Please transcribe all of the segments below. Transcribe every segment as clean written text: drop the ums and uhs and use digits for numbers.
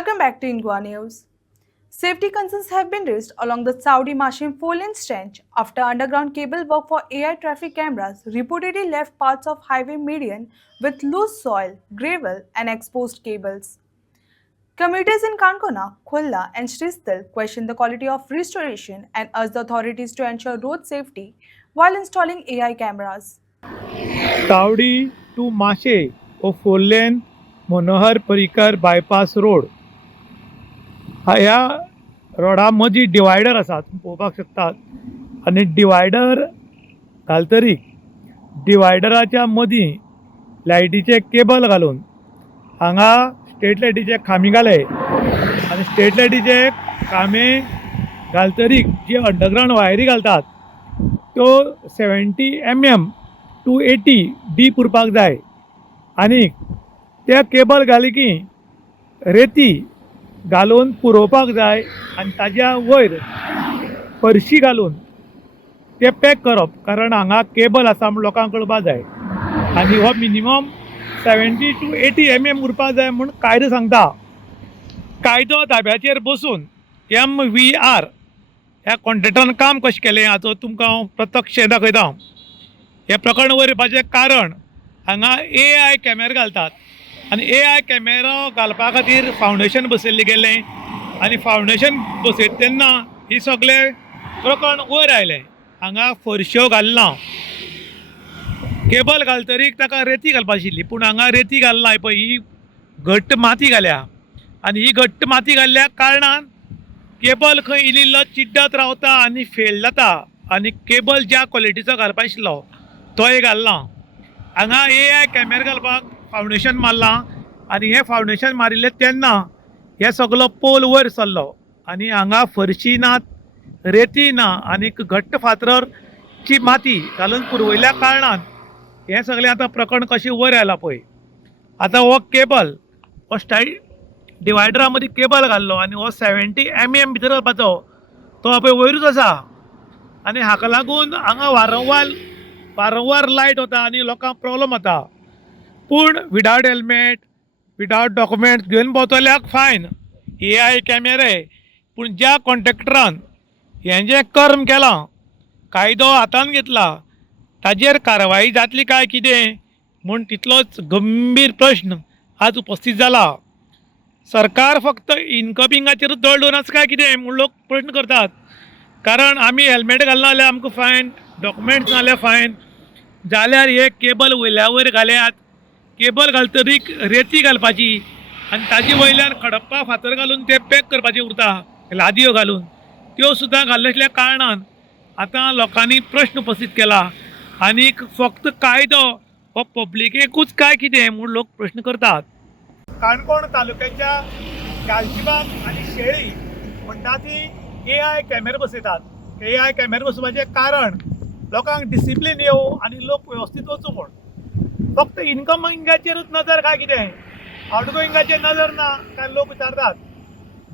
Welcome back to Ingwa News. Safety concerns have been raised along the Saudi Mashim four-lane stretch after underground cable work for AI traffic cameras reportedly left parts of highway median with loose soil, gravel, and exposed cables. Commuters in Kankona, Khulla, and Sristal question the quality of restoration and urge the authorities to ensure road safety while installing AI cameras. Tavdi to Mashe हो four lane Manohar Parrikar bypass road ह्या रोडा मदीं divider आसा तुमी पळोवपाक शकतात आनी divider घालतरी डिवायडराच्या मदीं लायटीचे केबल घालून हांगा स्ट्रीट लायटीचे खांबे घाले आनी स्ट्रीट लायटीचे खांबे घालतरी जे अंडरग्रावंड वायरी घालतात त्यो 70 mm टू 80 डीप उरपाक जाय आनी त्या केबल घाली की रेती घालून पुरोवपाक जाय आनी ताज्या वयर फरशी घालून ते पॅक करप कारण हांगा केबल आसा म्हूण लोकांक कळपाक जाय आनी हो मिनिमम 70 टू 80 mm उरपाक जाय म्हूण कायदो सांगता. कायदो धाब्याचेर बसून MVR ह्या कॉन्ट्रॅक्टरान काम कशें केलें हाचो तुमकां हांव प्रत्यक्ष दाखयता. हे प्रकरण वयर येवपाचें कारण हांगा AI कॅमेरा घालतात आनी AI कॅमेरा घालपा खातीर फावंडेशन बसयल्लें गेलें आनी फावंडेशन बसयता तेन्ना ही सगळें प्रकरण वयर आयलें. हांगा फरश्यो घालना, केबल घालतरीक ताका रेती घालपाची आशिल्ली पूण हांगा रेती घालना पळय ही घट्ट माती घाल्या आनी ही घट्ट माती घाल्ल्या कारणान केबल खंय इल्लो चिड्डत रावता आनी फेल जाता आनी केबल ज्या क्वॉलिटीचो घालपाक आशिल्लो तोय घालना. हांगा AI कॅमेरा घालपाक फावंडेशन मारलां आनी हें फावंडेशन मारिल्लें तेन्ना हे सगळो पोल वयर सरलो आनी हांगा फरशी नात, रेती ना आनीक घट्ट फातरची माती घालून पुरवयल्या कारणान हें सगळें आतां प्रकरण कशें वयर आयलां पळय. आतां हो केबल हो डिवायडरा मदीं केबल घाल्लो आनी हो 70 mm भितर घालपाचो तो पळय वयरूच आसा आनी हाका लागून हांगा वारंवार लायट वता आनी लोकांक प्रॉब्लम जाता. पूण विदावट हेल्मेट विदावट डॉक्युमेंट्स घेवन भोंवतल्याक फायन AI कॅमेरे पूण ज्या कॉन्ट्रॅक्टरान हें जें कर्म केलां कायदो हातान घेतला ताजेर कारवाई जातली काय कितें म्हूण तितलोच गंभीर प्रश्न आज उपस्थित जाला. सरकार फक्त इनकमिंगाचेरूच दोळ दवरून आसा काय कितें म्हूण लोक प्रश्न करतात. कारण आमी हेल्मेट घालना जाल्यार आमकां फायन, डॉक्युमेंट्स ना जाल्यार फायन, जाल्यार हे केबल वयल्या वयर घाल्यात, केबल घालतरीक रेती घालपाची आनी ताजे वयल्यान खडप्पा फातर घालून ते पॅक करपाचें उरता लादयो घालून त्यो सुद्दां घाल्ले कारणान आतां लोकांनी प्रश्न उपस्थित केला आनीक फक्त कायदो हो पब्लिकेकूच काय कितें म्हूण लोक प्रश्न करतात. काणकोण तालुक्याच्या गालजीबाग आनी शेळी म्हणटा ती AI कॅमेरा बसयतात. AI कॅमेरा बसोवपाचें कारण लोकांक डिसिप्लीन येवं आनी लोक वेवस्थीत वचूं म्हूण. फक्त इनकमिंगाचेरूच नजर काय कितें, आउटगोईंगाचेर नजर ना काय लोक विचारतात.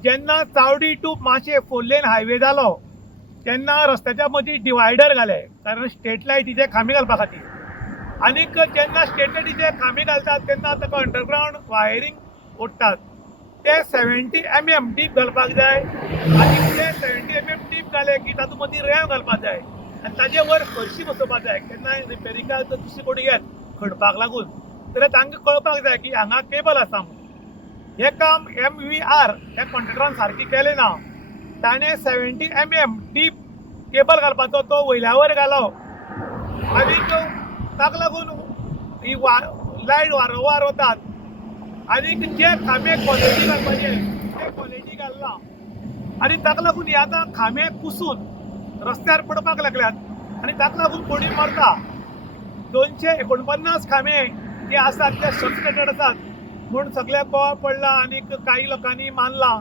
जेन्ना चावडी टू माशे फोर लेन हायवे जालो तेन्ना रस्त्याच्या मदीं डिवायडर घाले कारण स्ट्रीट लायटीचे खांबे घालपा खातीर आनीक जेन्ना स्ट्रीट लायटीचे खांबे घालतात तेन्ना ताका अंडरग्रावंड वायरींग ओडटात ते 70 mm डीप घालपाक जाय आनी ते 70 mm डीप घाले की तातूंत मदीं रॅम घालपाक जाय आनी ताजे वयर फरशी बसोवपाक जाय. केन्नाय रिपेरिंगाक जर दुसरी कोणी येत खणपाक लागून जाल्यार तांकां कळपाक जाय की हांगा केबल आसा म्हूण. हें काम MVR ह्या कॉन्ट्रॅक्टरान सारकी केलें ना. ताणें 70 mm डीप केबल घालपाचो तो वयल्या वयर घालो आनीक ताका लागून ही लायट वारंवार वतात आनीक जे खांबे क्वॉलिटी घालपाचे ते क्वॉलिटी घालना आनी ताका लागून हे आतां खांबे कुसून रस्त्यार पडपाक लागल्यात आनी ताका लागून कोणी मरता. 249 खांबे जे आसात ते सबस्टेटेड आसात म्हूण सगळे कळ पडला आनीक काही लोकांनी मानलां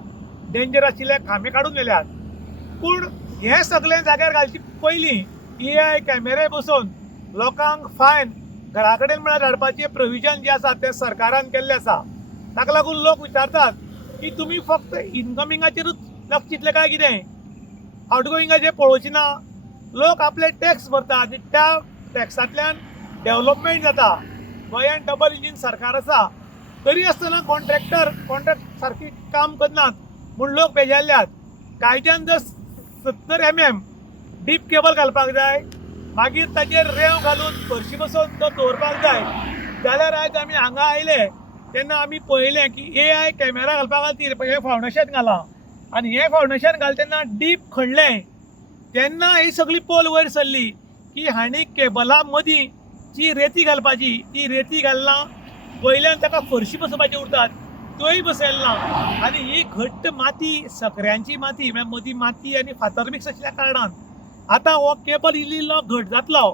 डेंजर आशिल्ले खांबे काडून व्हेल्यात. पूण हें सगळें जाग्यार घालचे पयलीं AI कॅमेरे बसोवन लोकांक फायन घरा कडेन म्हळ्यार धाडपाचें प्रोविजन जें आसा तें सरकारान केल्लें आसा. ताका लागून लोक विचारतात की तुमी फक्त इनकमिंगाचेरूच लक्ष दितले काय कितें, आउटगोईंगाचेर पळोवची ना. लोक आपले टॅक्स भरता आनी त्या टॅक्सांतल्यान डेव्हलपमेंट जाता. गोंयांत डबल इंजीन सरकार आसा तरी आसतना कॉन्ट्रॅक्ट सारकी काम करनात म्हूण लोक बेजारल्यात. कायद्यान जर 70 mm डीप केबल घालपाक जाय, मागीर ताचेर रेंव घालून हरशी बसोवन तो दवरपाक जाय जाल्यार आयज आमी हांगा आयले तेन्ना आमी पळयलें की AI कॅमेरा घालपा खातीर हे फावंडेशन घालां आनी हें फावंडेशन घाल तेन्ना डीप खणलें तेन्ना ही सगळी पोल वयर सरली की हांणी केबला मदीं जी रेती घालपाची ती रेती घालना, वयल्यान ताका फरशी बसोवपाची उरतात त्योय बसयलना आनी ही घट्ट माती सकऱ्यांची माती मदीं माती आनी फातर मिक्स आशिल्ल्या कारणान आतां हो केबल इल्लो घट जातलो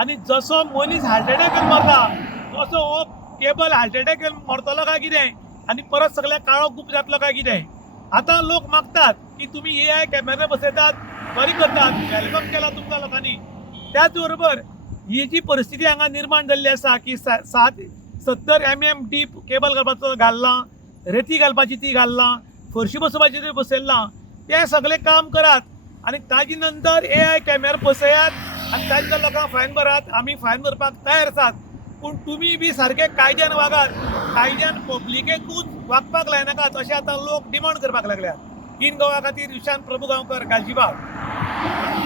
आनी जसो मनीस हार्ट एटॅकान मरता तसो हो केबल हार्ट एटॅकान मरतलो काय कितें आनी परत सगळ्या काळो गुप जातलो काय कितें. आतां लोक मागतात की तुमी AI कॅमेरा बसयतात, बरी करतात, वेलकम केला तुमकां लोकांनी. त्याच बरोबर ही जी परिस्थिती हांगा निर्माण जाल्ली आसा की 70 mm डीप केबल घालपाचो घालना, रेती घालपाची ती घालना, फरशी बसोवपाची ती बसयलना, तें सगळें काम करात आनी ताजे नंतर AI कॅमेरा बसयात आनी तांच्या लोकांक फायन भरात. आमी फायन भरपाक तयार आसात, पूण तुमी बी सारके कायद्यान वागात, कायद्यान पब्लिकेकूच वागपाक लायनाकात अशें आतां लोक डिमांड करपाक लागल्यात. इन गोवा खातीर विशांत प्रभुगांवकर, गालजीबाग.